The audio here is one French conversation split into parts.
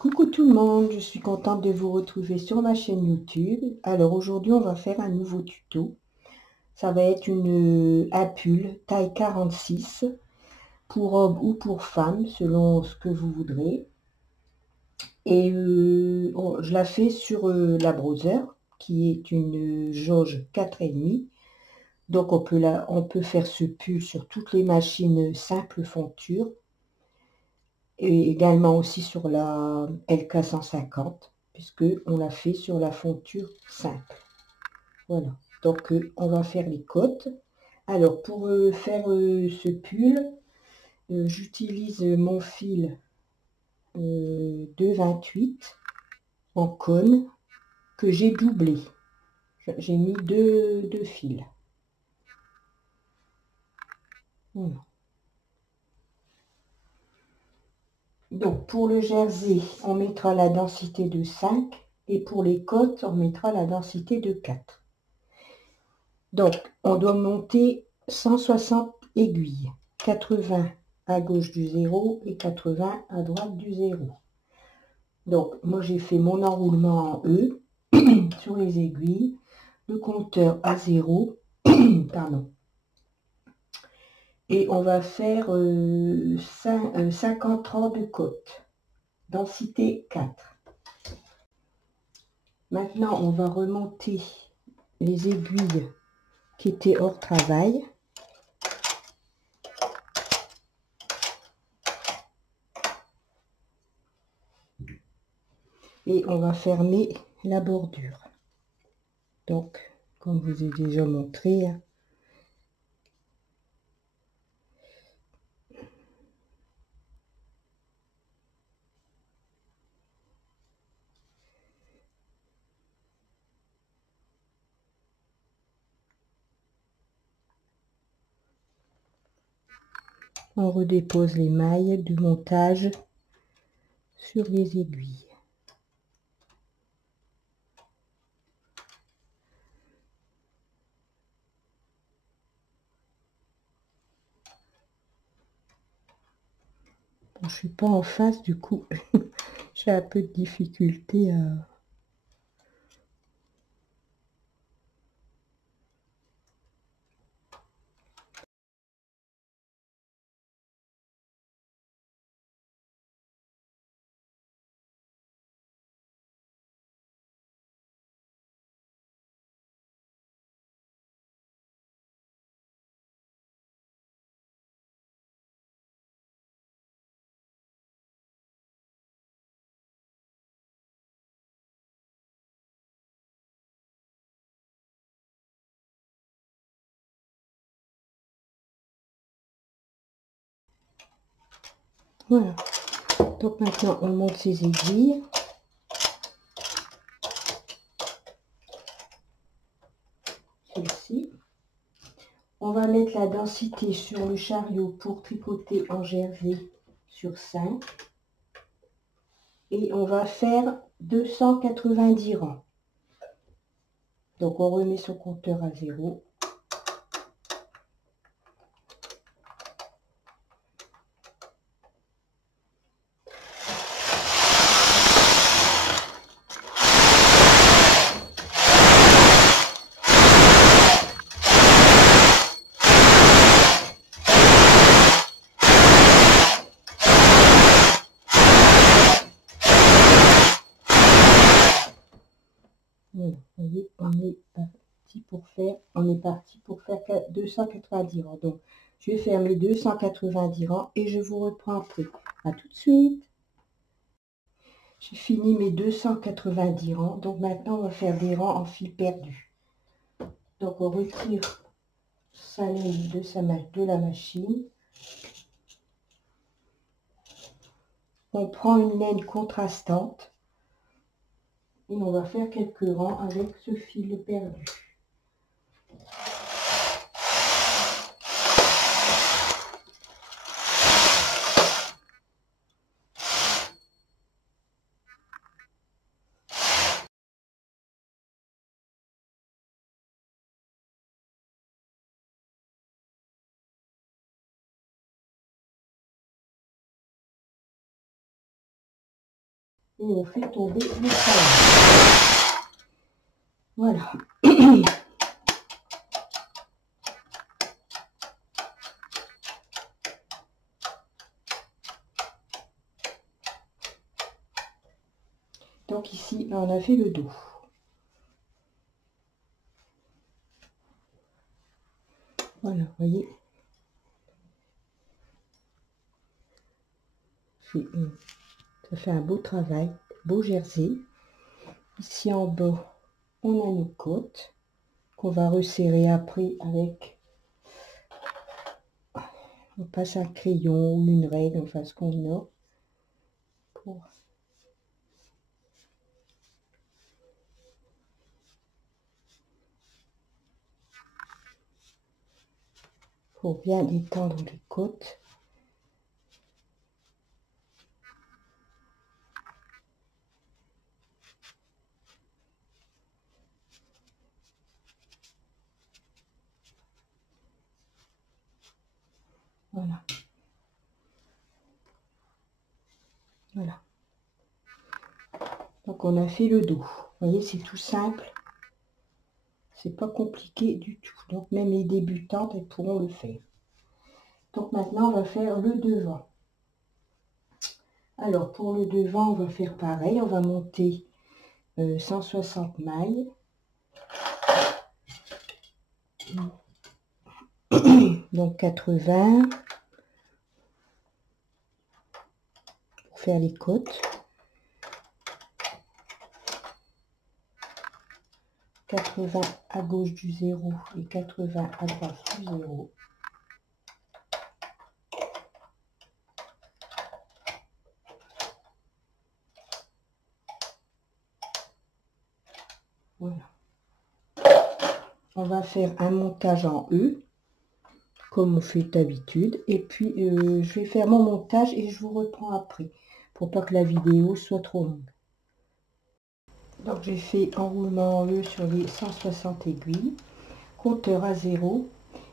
Coucou tout le monde, je suis contente de vous retrouver sur ma chaîne YouTube. Alors aujourd'hui on va faire un nouveau tuto. Ça va être un pull taille 46 pour homme ou pour femme selon ce que vous voudrez. Et je la fais sur la Brother qui est une jauge 4,5. Donc on peut faire ce pull sur toutes les machines simple fonture. Et également aussi sur la LK150 puisque on l'a fait sur la fonture simple. Voilà, donc on va faire les côtes. Alors pour faire ce pull, j'utilise mon fil de 28 en cône que j'ai doublé. J'ai mis deux fils. Voilà. Donc pour le jersey, on mettra la densité de 5 et pour les côtes, on mettra la densité de 4. Donc on doit monter 160 aiguilles, 80 à gauche du 0 et 80 à droite du 0. Donc moi j'ai fait mon enroulement en E sur les aiguilles, le compteur à 0, pardon. Et on va faire 50 rangs de côte, densité 4. Maintenant, on va remonter les aiguilles qui étaient hors travail. Et on va fermer la bordure. Donc, comme je vous ai déjà montré, on redépose les mailles du montage sur les aiguilles. Bon, je suis pas en face, du coup, j'ai un peu de difficulté à... Voilà. Donc maintenant, on monte ces aiguilles. Celle-ci. On va mettre la densité sur le chariot pour tricoter en jersey sur 5. Et on va faire 290 rangs. Donc on remet son compteur à 0. Voilà, vous voyez, on est parti pour faire 290 rangs. Donc, je vais faire mes 290 rangs et je vous reprends après. À tout de suite. J'ai fini mes 290 rangs. Donc maintenant, on va faire des rangs en fil perdu. Donc, on retire sa ligne de la machine. On prend une laine contrastante. Et on va faire quelques rangs avec ce fil perdu. et on fait tomber le travail. Voilà. Donc ici, là, on a fait le dos. Voilà, vous voyez. Ça fait un beau travail, beau jersey. Ici en bas, on a nos côtes qu'on va resserrer après avec, on passe un crayon ou une règle, enfin ce qu'on a pour bien détendre les côtes. Voilà. Voilà. Donc on a fait le dos. Vous voyez, c'est tout simple. C'est pas compliqué du tout. Donc même les débutantes, elles pourront le faire. Donc maintenant, on va faire le devant. Alors pour le devant, on va faire pareil. On va monter 160 mailles. Donc 80 pour faire les côtes. 80 à gauche du 0 et 80 à droite du 0. Voilà. On va faire un montage en E, comme on fait d'habitude. Et puis, je vais faire mon montage et je vous reprends après, pour pas que la vidéo soit trop longue. Donc, j'ai fait enroulement en E sur les 160 aiguilles, compteur à 0.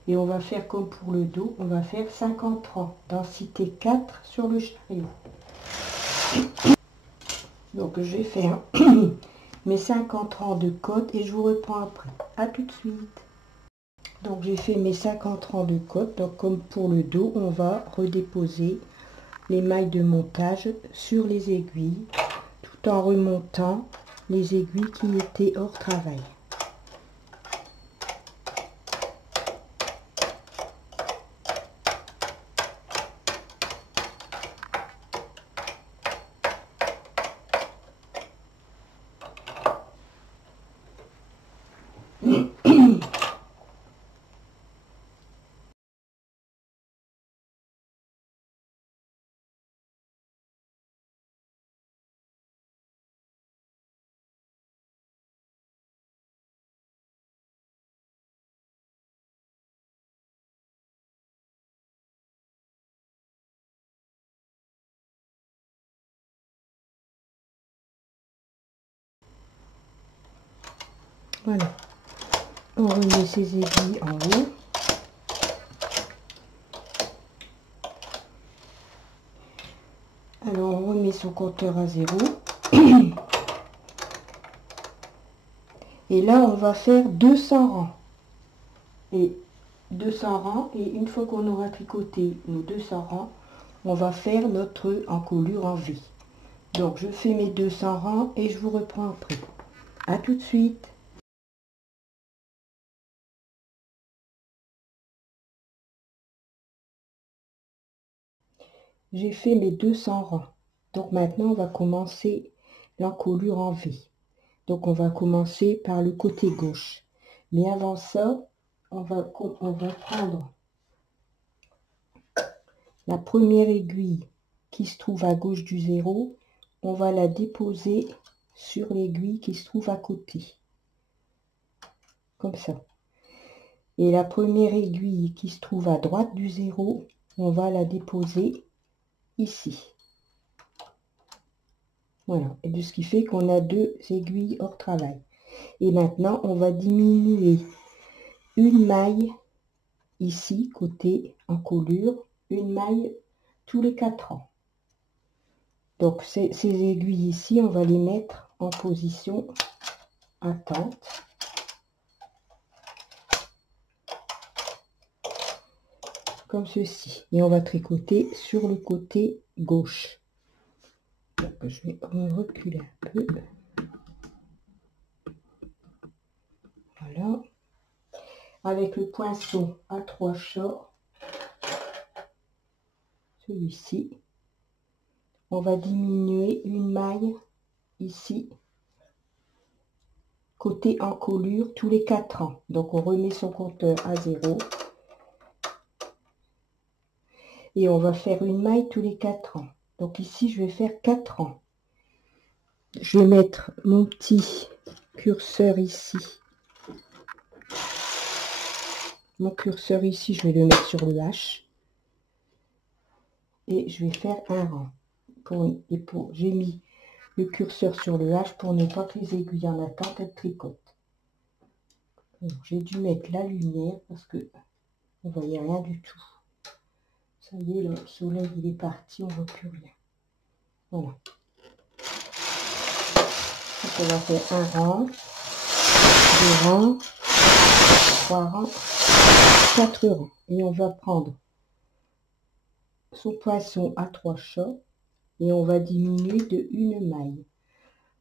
Et on va faire comme pour le dos, on va faire 50 rangs, densité 4 sur le chariot. Donc, je vais faire mes 50 rangs de côte et je vous reprends après. À tout de suite. Donc j'ai fait mes 50 rangs de côte. Donc comme pour le dos, on va redéposer les mailles de montage sur les aiguilles tout en remontant les aiguilles qui étaient hors travail. Voilà, on remet ces aiguilles en haut. Alors on remet son compteur à 0. Et là on va faire 200 rangs. Et 200 rangs, et une fois qu'on aura tricoté nos 200 rangs, on va faire notre encolure en V. Donc je fais mes 200 rangs et je vous reprends après. À tout de suite. J'ai fait mes 200 rangs. Donc maintenant, on va commencer l'encolure en V. Donc on va commencer par le côté gauche. Mais avant ça, on va prendre la première aiguille qui se trouve à gauche du 0. On va la déposer sur l'aiguille qui se trouve à côté. Comme ça. Et la première aiguille qui se trouve à droite du 0, on va la déposer ici. Voilà, et de ce qui fait qu'on a 2 aiguilles hors travail. Et maintenant, on va diminuer une maille ici, côté encolure, une maille tous les 4 rangs. Donc ces aiguilles ici, on va les mettre en position attente. Comme ceci. Et on va tricoter sur le côté gauche. Donc je vais reculer un peu. Voilà. Avec le poinçon à 3 chats, celui-ci, on va diminuer une maille ici, côté encolure, tous les 4 rangs. Donc on remet son compteur à 0. Et on va faire une maille tous les 4 rangs. Donc ici, je vais faire 4 rangs. Je vais mettre mon petit curseur ici. Mon curseur ici, je vais le mettre sur le H. Et je vais faire un rang. J'ai mis le curseur sur le H pour ne pas que les aiguilles en attente elles tricotent. J'ai dû mettre la lumière parce que on voyait rien du tout. Ça y est, le soleil il est parti, on ne voit plus rien. Voilà. Donc on va faire un rang, 2 rangs, 3 rangs, 4 rangs. Et on va prendre son poinçon à 3 chats et on va diminuer de une maille.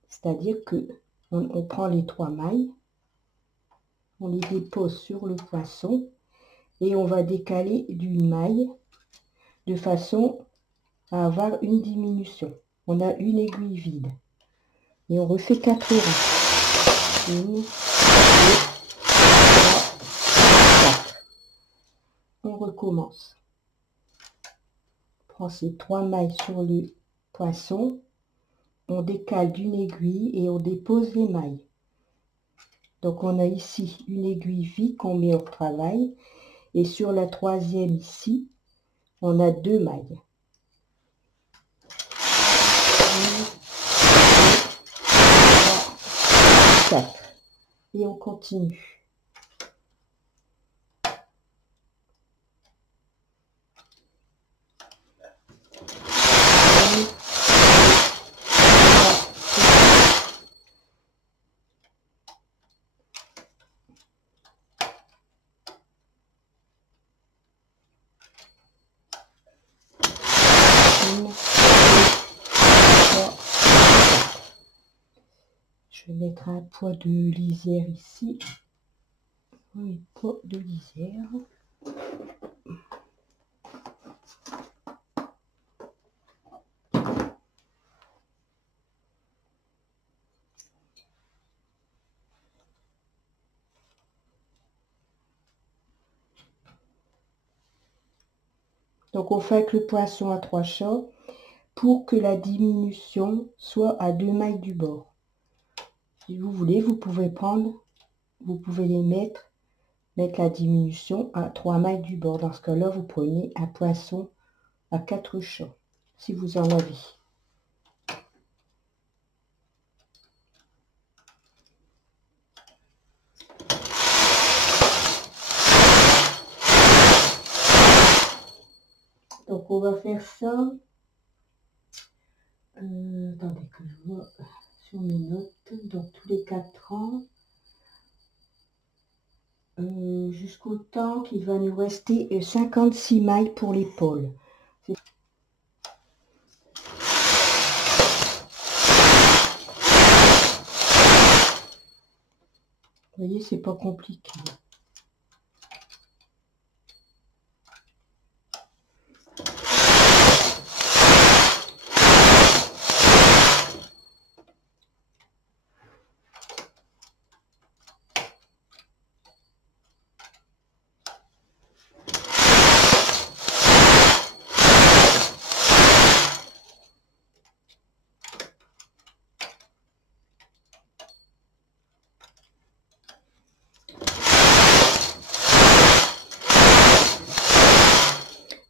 C'est-à-dire que on prend les 3 mailles, on les dépose sur le poinçon et on va décaler d'une maille de façon à avoir une diminution. On a une aiguille vide et on refait 4 rangs. 1, 2, 3, 4. On recommence. On prend ces 3 mailles sur le poinçon, on décale d'une aiguille et on dépose les mailles. Donc on a ici une aiguille vide qu'on met au travail et sur la 3e ici, on a 2 mailles. 1, 2, 3, 4. Et on continue. Je vais mettre un poids de lisière ici. Oui, poids de lisière. Donc on fait avec le poinçon à 3 chats pour que la diminution soit à 2 mailles du bord. Si vous voulez, vous pouvez les mettre la diminution à 3 mailles du bord. Dans ce cas-là, vous prenez un poinçon à 4 chats, si vous en avez. Donc on va faire ça. Attendez que je vois sur mes notes. Donc tous les 4 ans. Jusqu'au temps qu'il va nous rester 56 mailles pour l'épaule. Vous voyez, c'est pas compliqué.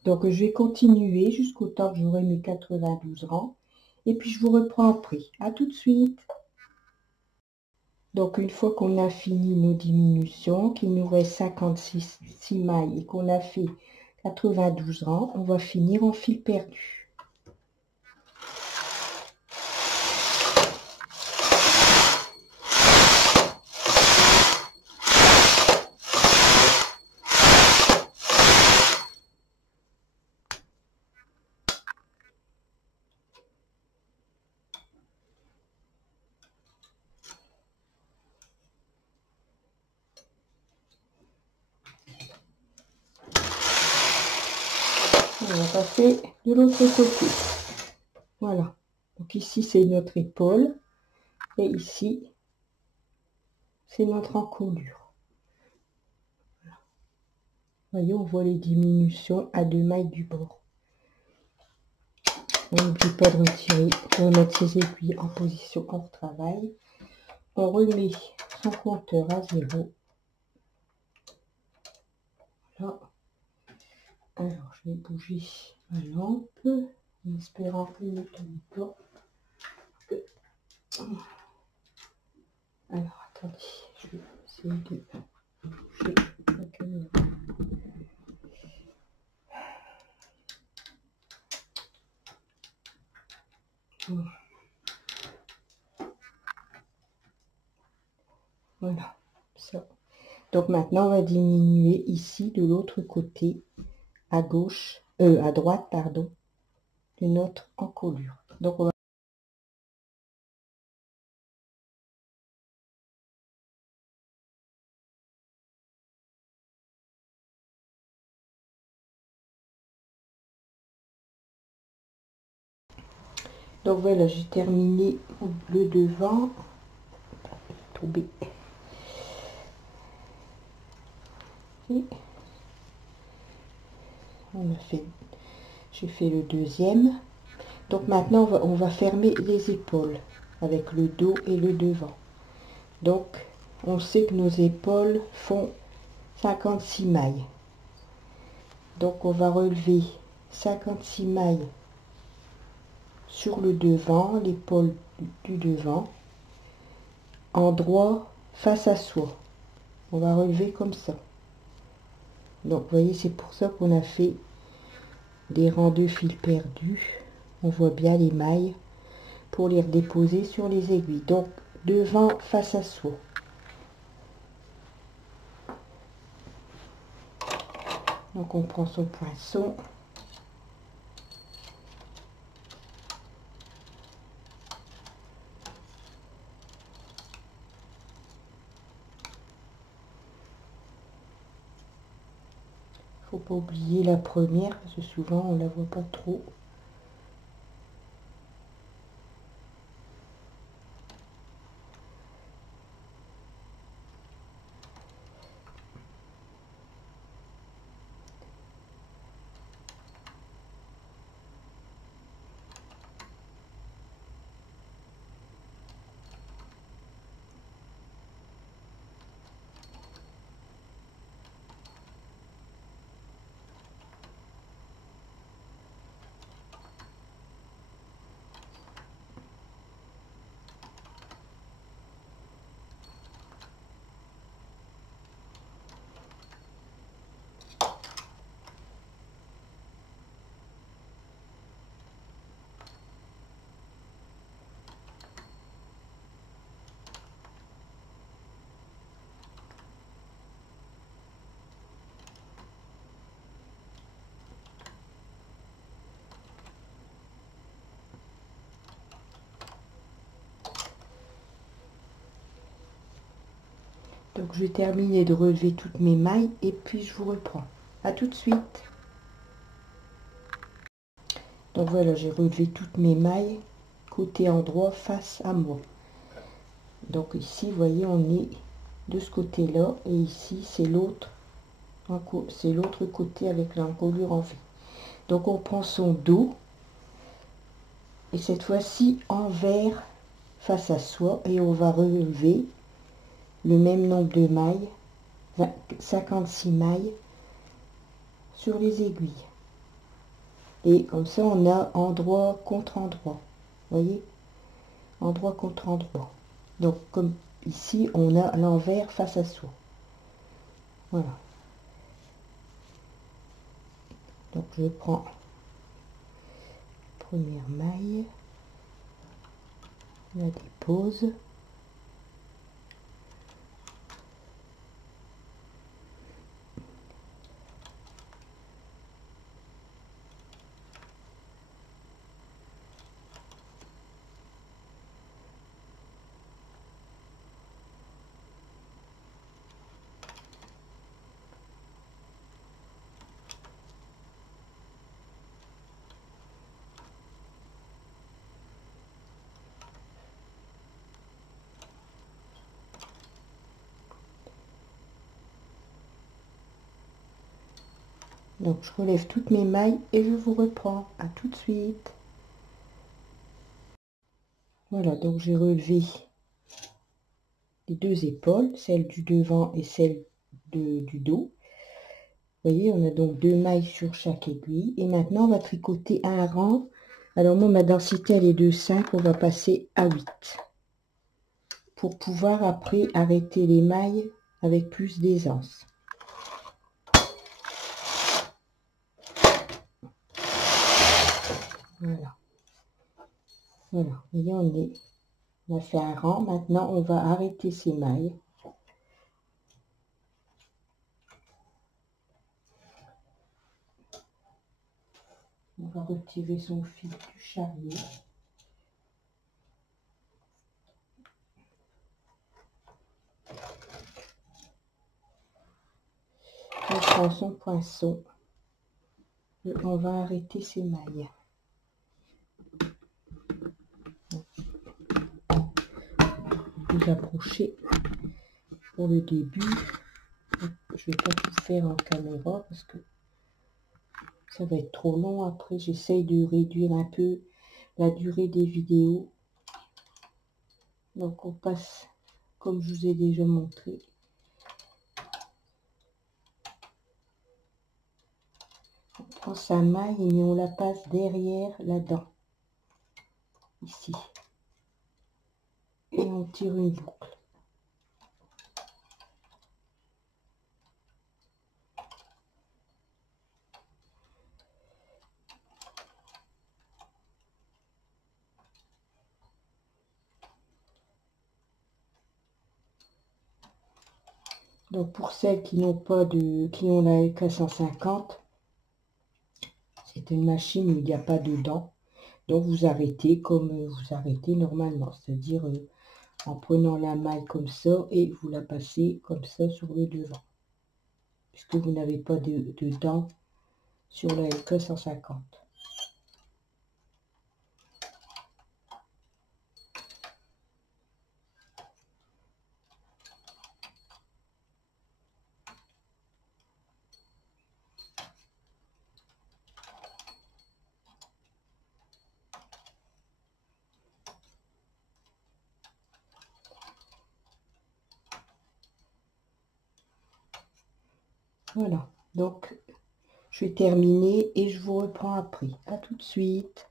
Donc je vais continuer jusqu'au temps que j'aurai mes 92 rangs. Et puis je vous reprends après. À tout de suite. Donc une fois qu'on a fini nos diminutions, qu'il nous reste 56 mailles et qu'on a fait 92 rangs, on va finir en fil perdu. On va passer de l'autre côté. Voilà. Donc ici, c'est notre épaule. Et ici, c'est notre encolure. Voilà. Vous voyez, on voit les diminutions à 2 mailles du bord. On n'oublie pas de retirer, de remettre ses aiguilles en position hors travail. On remet son compteur à 0. Là. Alors, je vais bouger ma lampe, en espérant qu'il ne tombe pas. Alors, attendez, je vais essayer de bouger la caméra. Voilà, ça. Donc maintenant, on va diminuer ici de l'autre côté, à gauche, à droite, pardon, de notre encolure. Donc, on va Donc voilà, j'ai terminé le devant. Tomber. Et on a fait, j'ai fait le deuxième. Donc maintenant, on va fermer les épaules avec le dos et le devant. Donc, on sait que nos épaules font 56 mailles. Donc, on va relever 56 mailles sur le devant, l'épaule du devant, en droit face à soi. On va relever comme ça. Donc, vous voyez, c'est pour ça qu'on a fait des rangs de fil perdus. On voit bien les mailles pour les redéposer sur les aiguilles. Donc, devant face à soi. Donc, on prend son poinçon. Faut pas oublier la première parce que souvent on la voit pas trop. Donc je vais terminer de relever toutes mes mailles et puis je vous reprends. À tout de suite. Donc voilà, j'ai relevé toutes mes mailles côté endroit face à moi. Donc ici, vous voyez, on est de ce côté-là et ici c'est l'autre côté avec l'encolure en V. Donc on prend son dos et cette fois-ci envers face à soi et on va relever le même nombre de mailles, 56 mailles sur les aiguilles. Et comme ça, on a endroit contre endroit. Vous voyez? Endroit contre endroit. Donc, comme ici, on a l'envers face à soi. Voilà. Donc, je prends la première maille, je la dépose. Donc je relève toutes mes mailles et je vous reprends. À tout de suite. Voilà, donc j'ai relevé les deux épaules, celle du devant et celle du dos. Vous voyez, on a donc 2 mailles sur chaque aiguille. Et maintenant, on va tricoter un rang. Alors moi, ma densité, elle est de 5. On va passer à 8. Pour pouvoir après arrêter les mailles avec plus d'aisance. Voilà. Voilà. Vous voyez, on a fait un rang. Maintenant, on va arrêter ces mailles. On va retirer son fil du chariot. On prend son poinçon et on va arrêter ses mailles. Vous approchez pour le début. Je vais pas tout faire en caméra parce que ça va être trop long. Après, j'essaye de réduire un peu la durée des vidéos. Donc, on passe, comme je vous ai déjà montré. On prend sa maille et on la passe derrière la dent. Ici. Et on tire une boucle. Donc pour celles qui n'ont pas qui ont la LK 150, c'est une machine où il n'y a pas de dents. Donc vous arrêtez comme vous arrêtez normalement, c'est-à-dire en prenant la maille comme ça et vous la passez comme ça sur le devant. Puisque vous n'avez pas de dents sur la LK 150. Voilà, donc je vais terminer et je vous reprends après. À tout de suite.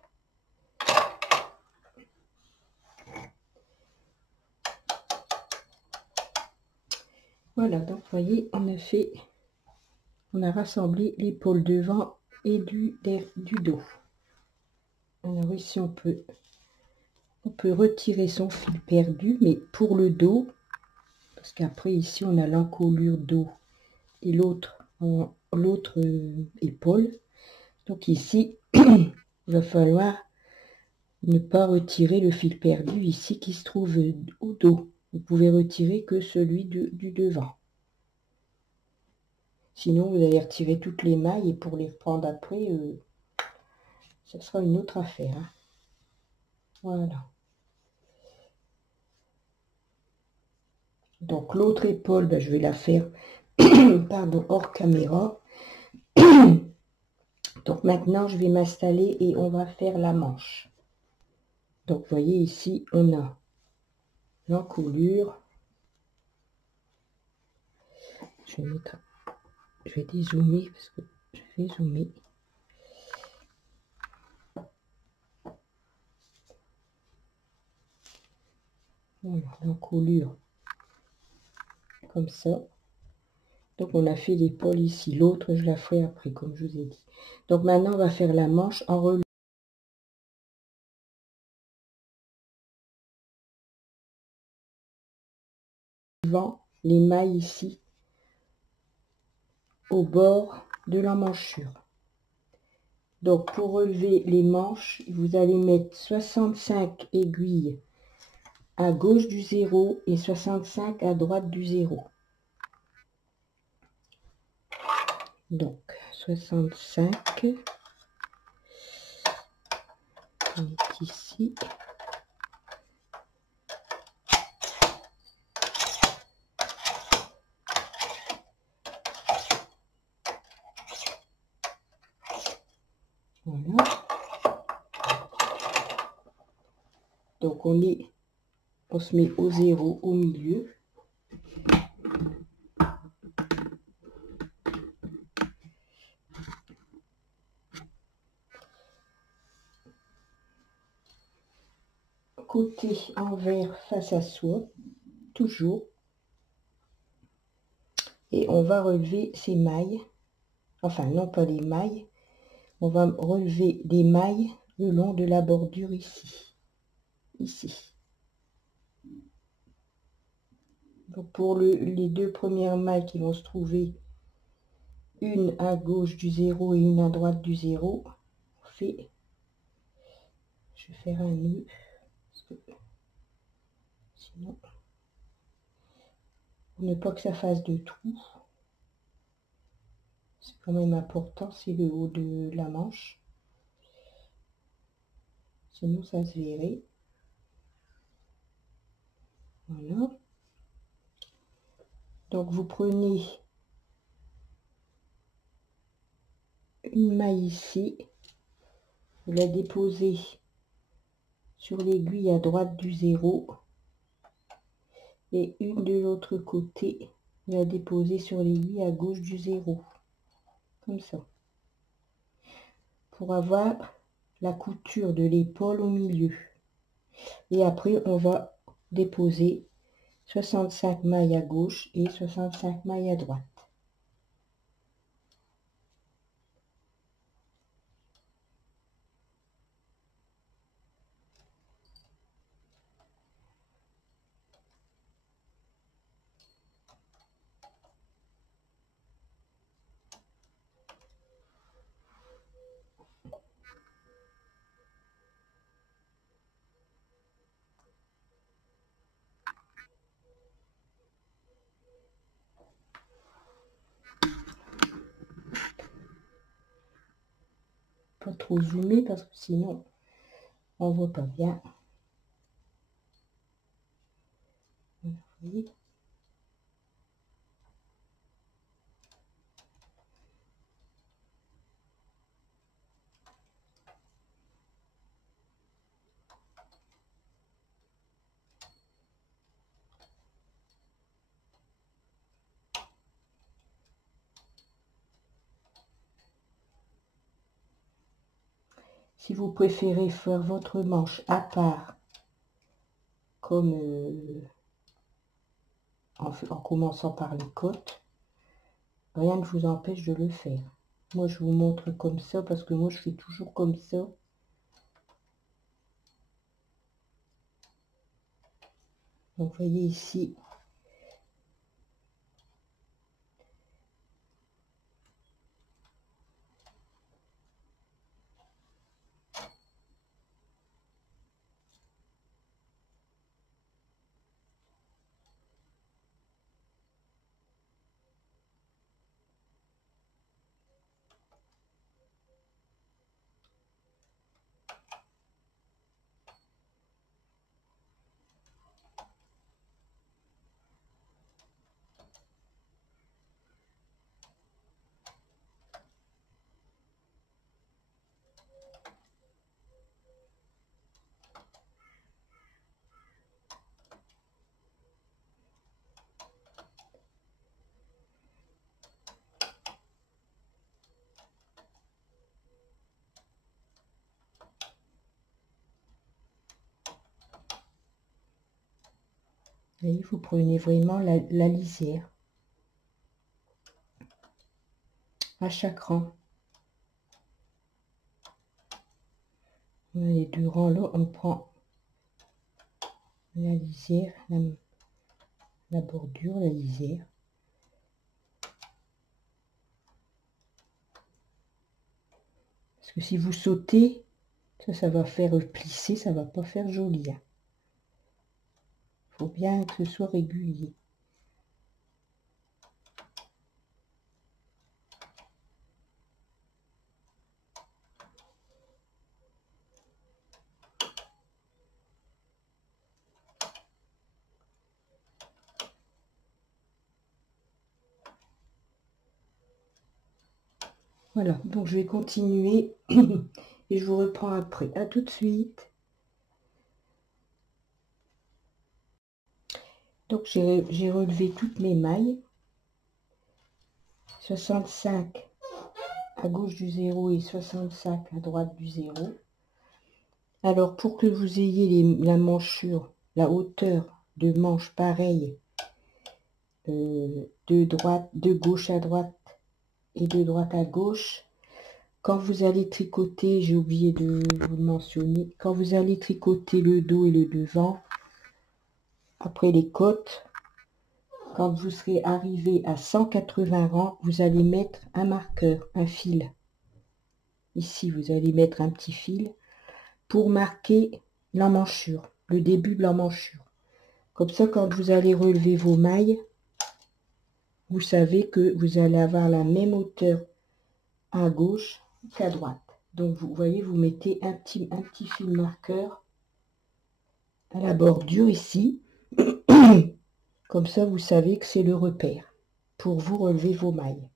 Voilà, donc vous voyez, on a rassemblé l'épaule devant et du dos. Alors ici on peut retirer son fil perdu, mais pour le dos, parce qu'après ici on a l'encolure dos et l'autre épaule. Donc ici, il va falloir ne pas retirer le fil perdu ici qui se trouve au dos. Vous pouvez retirer que celui du devant. Sinon, vous allez retirer toutes les mailles et pour les reprendre après, ce sera une autre affaire. Hein. Voilà. Donc l'autre épaule, ben, je vais la faire pardon, hors caméra. Donc maintenant, je vais m'installer et on va faire la manche. Donc, vous voyez ici, on a l'encolure. Je vais dézoomer parce que je vais zoomer. Voilà, l'encolure comme ça. Donc, on a fait l'épaule ici. L'autre, je la ferai après, comme je vous ai dit. Donc, maintenant, on va faire la manche en relevant les mailles ici au bord de l'emmanchure. Donc, pour relever les manches, vous allez mettre 65 aiguilles à gauche du 0 et 65 à droite du 0. Donc, 65. On est ici. Voilà. Donc on se met au 0 au milieu. Côté envers face à soi, toujours. Et on va relever ces mailles, enfin non pas les mailles, on va relever des mailles le long de la bordure ici. Donc pour les deux premières mailles qui vont se trouver, une à gauche du 0 et une à droite du 0, je vais faire un nœud, sinon, pour ne pas que ça fasse de trous. C'est quand même important, c'est le haut de la manche. Sinon ça se verrait. Voilà. Donc vous prenez une maille ici, vous la déposez sur l'aiguille à droite du 0 et une de l'autre côté, vous la déposez sur l'aiguille à gauche du 0, comme ça, pour avoir la couture de l'épaule au milieu. Et après on va déposer 65 mailles à gauche et 65 mailles à droite. Pas trop zoomer parce que sinon on voit pas bien. Vous voyez. Si vous préférez faire votre manche à part, comme en commençant par les côtes, rien ne vous empêche de le faire. Moi je vous montre comme ça parce que moi je fais toujours comme ça. Donc vous voyez ici, voyez, vous prenez vraiment la lisière à chaque rang. Les deux rangs là, on prend la lisière, la bordure, la lisière. Parce que si vous sautez, ça va faire plisser, ça va pas faire joli. Hein. Faut bien que ce soit régulier. Voilà, donc je vais continuer et je vous reprends après. À tout de suite. Donc j'ai relevé toutes mes mailles. 65 à gauche du 0 et 65 à droite du 0. Alors pour que vous ayez la manchure, la hauteur de manche pareille, de gauche à droite et de droite à gauche, quand vous allez tricoter, j'ai oublié de vous le mentionner, quand vous allez tricoter le dos et le devant, après les côtes, quand vous serez arrivé à 180 rangs, vous allez mettre un marqueur, un fil. Ici, vous allez mettre un petit fil pour marquer l'emmanchure, le début de l'emmanchure. Comme ça, quand vous allez relever vos mailles, vous savez que vous allez avoir la même hauteur à gauche qu'à droite. Donc, vous voyez, vous mettez un petit fil marqueur à la bordure ici. Comme ça, vous savez que c'est le repère pour vous relever vos mailles.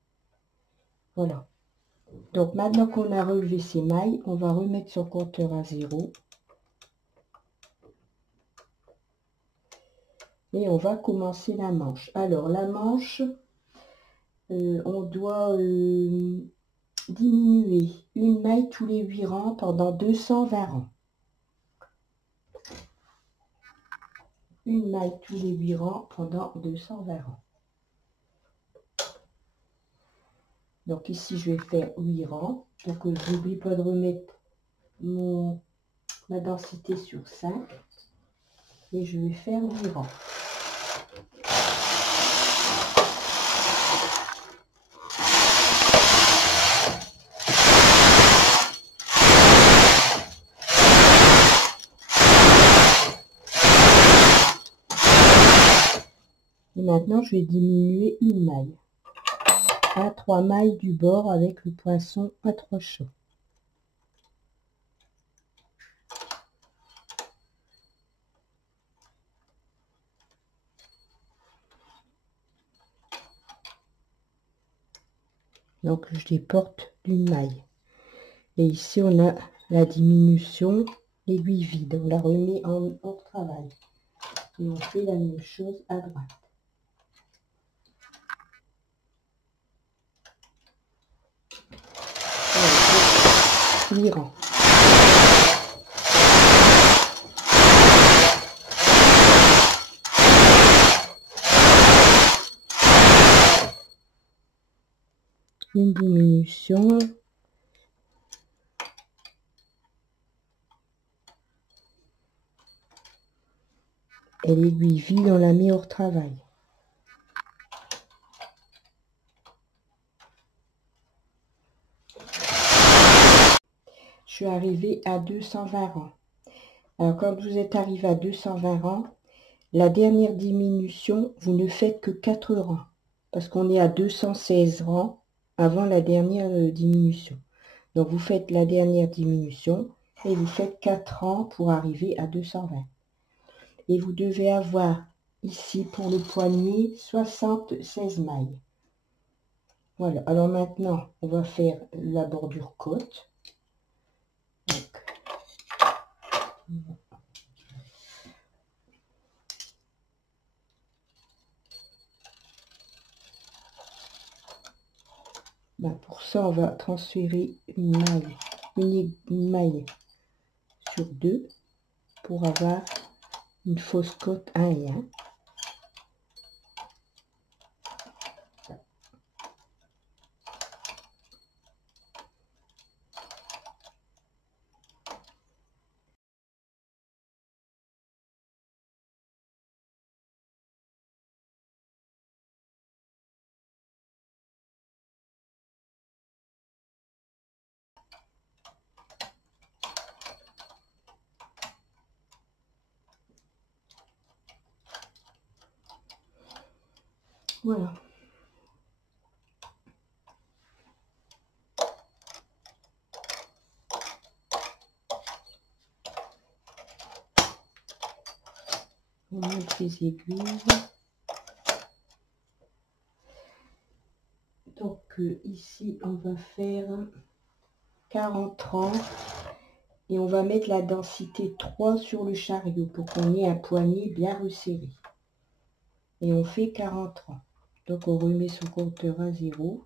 Voilà. Donc, maintenant qu'on a relevé ces mailles, on va remettre son compteur à 0. Et on va commencer la manche. Alors, la manche, on doit diminuer une maille tous les 8 rangs pendant 220 rangs. Une maille tous les 8 rangs pendant 220 rangs. Donc ici, je vais faire 8 rangs. Donc, je n'oublie pas de remettre ma densité sur 5. Et je vais faire 8 rangs. Et maintenant, je vais diminuer une maille à 3 mailles du bord avec le poinçon à 3 chocs. Donc, je les porte d'une maille. Et ici, on a la diminution, l'aiguille vide. On la remet en travail. Et on fait la même chose à droite. Voilà, 8 rangs. Une diminution. Et l'aiguille vide, on la met hors travail. Je suis arrivée à 220 rangs. Alors, quand vous êtes arrivé à 220 rangs, la dernière diminution, vous ne faites que 4 rangs. Parce qu'on est à 216 rangs avant la dernière diminution. Donc, vous faites la dernière diminution et vous faites 4 rangs pour arriver à 220. Et vous devez avoir ici pour le poignet 76 mailles. Voilà, alors maintenant on va faire la bordure côte. Pour ça on va transférer une maille sur 2 pour avoir une fausse côte 1 et 1. Voilà. On monte les aiguilles. Donc, ici on va faire 40-30 et on va mettre la densité 3 sur le chariot pour qu'on ait un poignet bien resserré. Et on fait 40-30. Donc on remet son compteur à 0.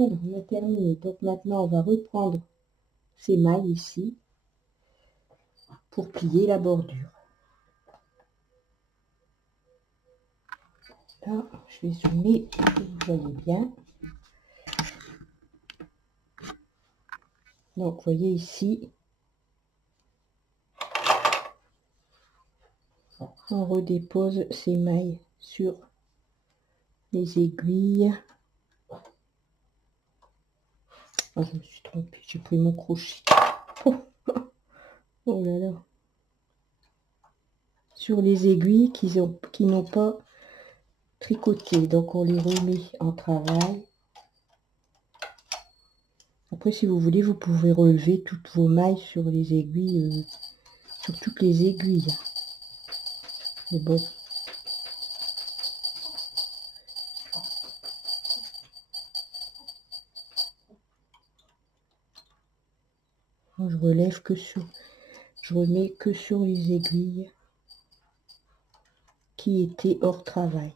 On a terminé. Donc maintenant on va reprendre ces mailles ici pour plier la bordure. Là, je vais zoomer pour que vous voyez bien. Donc vous voyez ici, on redépose ces mailles sur les aiguilles. Oh, je me suis trompée, j'ai pris mon crochet. Oh là là. Sur les aiguilles qui n'ont pas tricoté. Donc on les remet en travail. Après, si vous voulez, vous pouvez relever toutes vos mailles sur les aiguilles, sur toutes les aiguilles. Mais bon. Je relève que sur, je remets que sur les aiguilles qui étaient hors travail.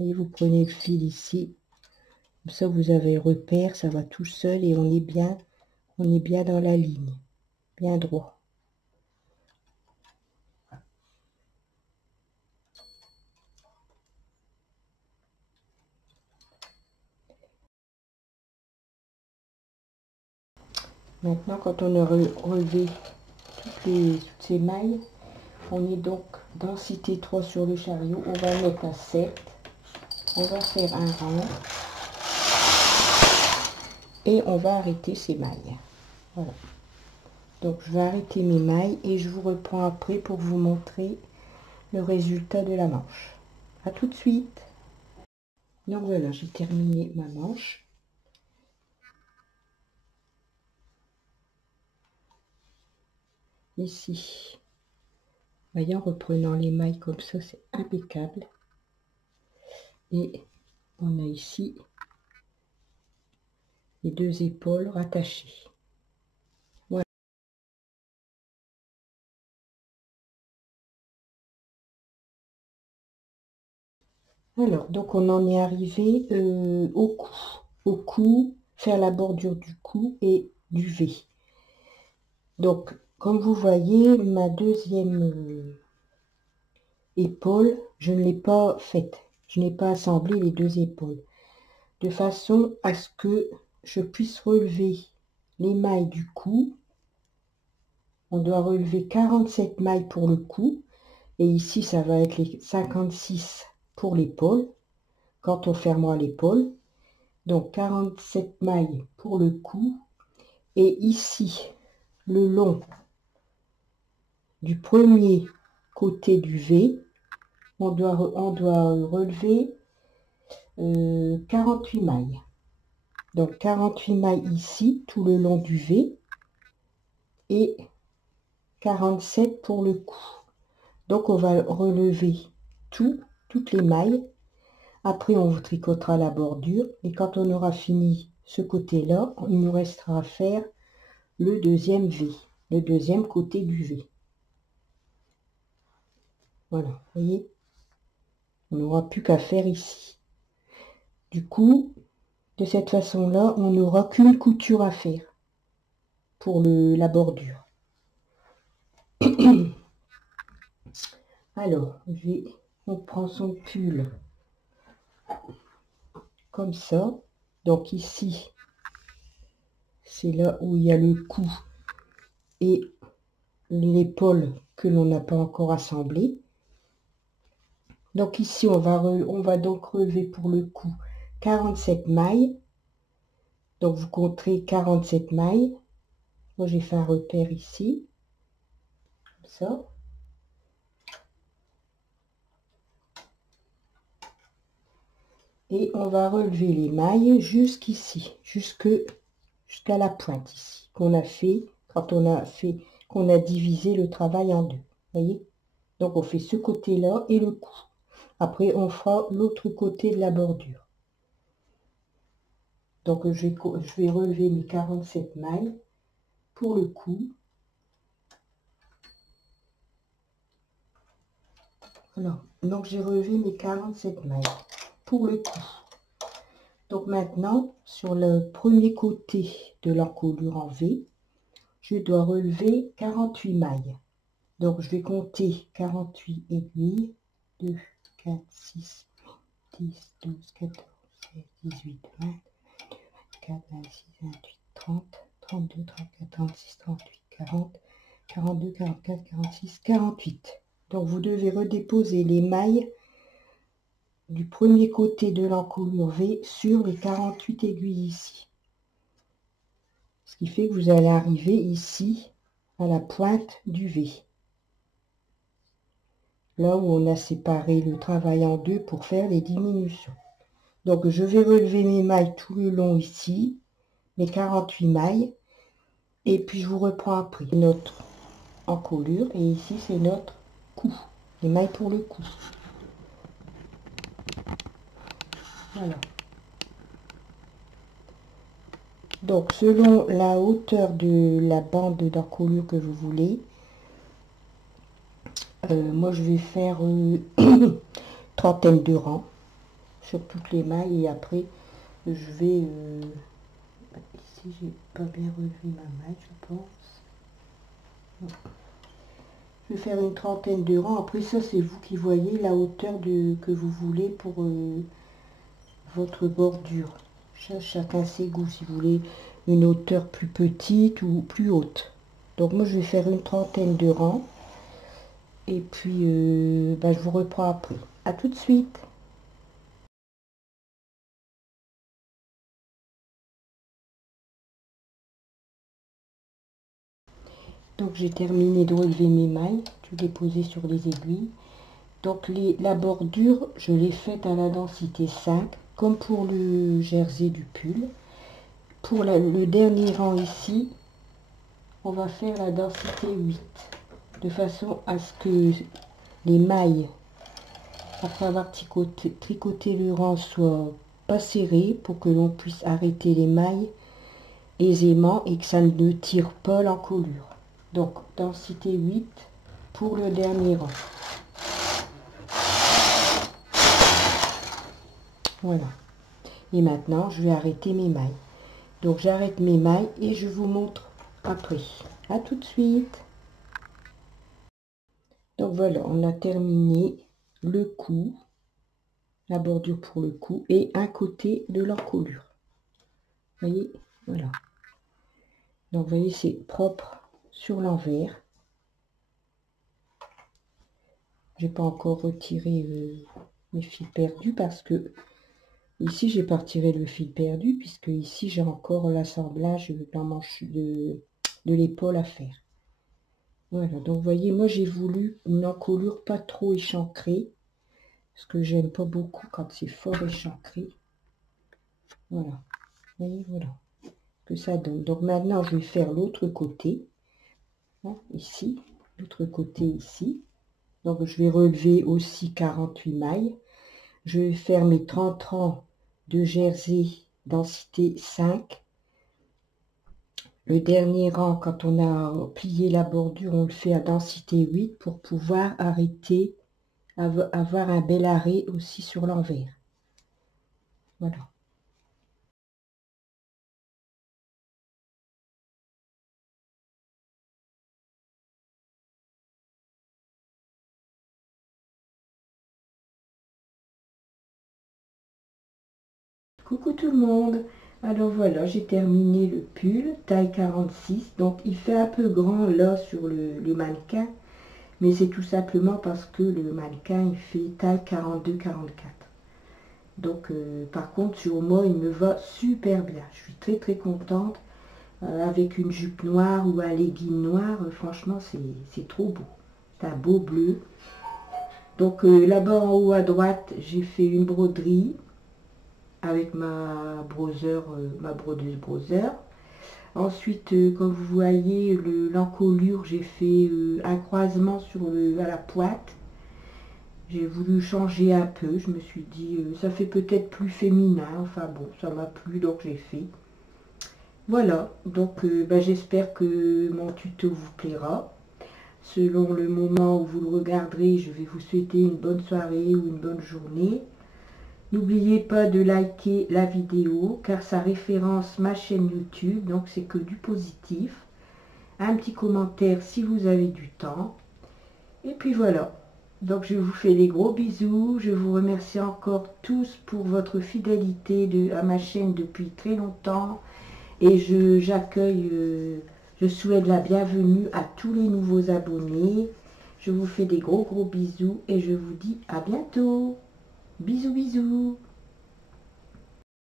Et vous prenez le fil ici, comme ça vous avez repère, ça va tout seul et on est bien dans la ligne, bien droit. Maintenant, quand on a relevé toutes ces mailles, on est donc densité 3 sur le chariot, on va mettre à 7, on va faire un rang et on va arrêter ces mailles. Voilà. Donc je vais arrêter mes mailles et je vous reprends après pour vous montrer le résultat de la manche. À tout de suite. Donc voilà, j'ai terminé ma manche. Ici, voyez, en reprenant les mailles comme ça, c'est impeccable. Et on a ici les deux épaules rattachées. Voilà. Alors, donc on en est arrivé au cou. Au cou, faire la bordure du cou et du V. Donc, comme vous voyez, ma deuxième épaule, je ne l'ai pas faite. Je n'ai pas assemblé les deux épaules. De façon à ce que je puisse relever les mailles du cou. On doit relever 47 mailles pour le cou. Et ici, ça va être les 56 pour l'épaule. Quand on fermera l'épaule. Donc 47 mailles pour le cou. Et ici, le long du premier côté du V, on doit relever 48 mailles. Donc 48 mailles ici, tout le long du V. Et 47 pour le cou. Donc on va relever toutes les mailles. Après on vous tricotera la bordure et quand on aura fini ce côté là, il nous restera à faire le deuxième V, le deuxième côté du V. Voilà, vous voyez, on n'aura plus qu'à faire ici. Du coup, de cette façon là, on n'aura qu'une couture à faire pour la bordure. Alors, on prend son pull comme ça. Donc ici, c'est là où il y a le cou et l'épaule que l'on n'a pas encore assemblé. Donc ici, on va donc relever pour le cou 47 mailles. Donc vous compterez 47 mailles. Moi, j'ai fait un repère ici, comme ça. Et on va relever les mailles jusqu'ici, jusqu'à la pointe ici, qu'on a fait quand qu'on a divisé le travail en deux. Voyez? Donc on fait ce côté-là et le cou. Après on fera l'autre côté de la bordure. Donc je vais relever mes 47 mailles pour le cou. Voilà. Donc j'ai relevé mes 47 mailles pour le cou. Donc maintenant, sur le premier côté de l'encolure en V, je dois relever 48 mailles. Donc je vais compter 48 aiguilles. 2, 4, 6, 10, 12, 14, 16, 18, 20, 24, 26, 28, 30, 32, 34, 36, 38, 40, 42, 44, 46, 48. Donc vous devez redéposer les mailles du premier côté de l'encolure V sur les 48 aiguilles ici. Ce qui fait que vous allez arriver ici à la pointe du V. Là où on a séparé le travail en deux pour faire les diminutions. Donc je vais relever mes mailles tout le long ici, mes 48 mailles, et puis je vous reprends après notre encolure, et ici c'est notre cou, les mailles pour le cou. Voilà. Donc selon la hauteur de la bande d'encolure que vous voulez, moi je vais faire trentaine de rangs sur toutes les mailles, et après je vais ici j'ai pas bien relevé ma maille, je pense. Non. Je vais faire une trentaine de rangs. Après ça c'est vous qui voyez la hauteur que vous voulez pour votre bordure. Chacun ses goûts, si vous voulez une hauteur plus petite ou plus haute. Donc moi je vais faire une trentaine de rangs, et puis je vous reprends après. À tout de suite. Donc j'ai terminé de relever mes mailles, je les poser sur les aiguilles. Donc la bordure, je l'ai faite à la densité 5, comme pour le jersey du pull. Pour le dernier rang ici, on va faire la densité 8, de façon à ce que les mailles, après avoir tricoté le rang, soient pas serrées, pour que l'on puisse arrêter les mailles aisément et que ça ne tire pas l'encolure. Donc densité 8 pour le dernier rang. Voilà. Et maintenant je vais arrêter mes mailles. Donc j'arrête mes mailles et je vous montre après. À tout de suite. Donc voilà, on a terminé le cou, la bordure pour le cou et un côté de l'encolure. Vous voyez, voilà. Donc vous voyez, c'est propre sur l'envers. J'ai pas encore retiré mes fils perdus, parce que ici j'ai pas retiré le fil perdu, puisque ici j'ai encore l'assemblage de l'épaule à faire. Voilà, donc vous voyez, moi j'ai voulu une encolure pas trop échancrée, parce que j'aime pas beaucoup quand c'est fort échancré. Voilà, vous voyez, voilà que ça donne. Donc maintenant je vais faire l'autre côté, hein, ici, l'autre côté ici. Donc je vais relever aussi 48 mailles. Je vais faire mes 30 rangs de jersey densité 5. Le dernier rang, quand on a plié la bordure, on le fait à densité 8 pour pouvoir arrêter, avoir un bel arrêt aussi sur l'envers. Voilà. Coucou tout le monde. Alors voilà, j'ai terminé le pull taille 46. Donc il fait un peu grand là sur le mannequin, mais c'est tout simplement parce que le mannequin il fait taille 42-44. Donc par contre sur moi il me va super bien. Je suis très très contente. Avec une jupe noire ou un legging noir, franchement c'est trop beau. C'est un beau bleu. Donc là-bas en haut à droite j'ai fait une broderie. avec ma brodeuse brother. Ensuite, comme vous voyez, l'encolure, j'ai fait un croisement à la pointe. J'ai voulu changer un peu, je me suis dit, ça fait peut-être plus féminin, enfin bon, ça m'a plu, donc j'ai fait. Voilà, donc j'espère que mon tuto vous plaira. Selon le moment où vous le regarderez, je vais vous souhaiter une bonne soirée ou une bonne journée. N'oubliez pas de liker la vidéo car ça référence ma chaîne YouTube, donc c'est que du positif. Un petit commentaire si vous avez du temps. Et puis voilà. Donc je vous fais des gros bisous. Je vous remercie encore tous pour votre fidélité à ma chaîne depuis très longtemps. Et je souhaite la bienvenue à tous les nouveaux abonnés. Je vous fais des gros bisous et je vous dis à bientôt. Bisous bisous.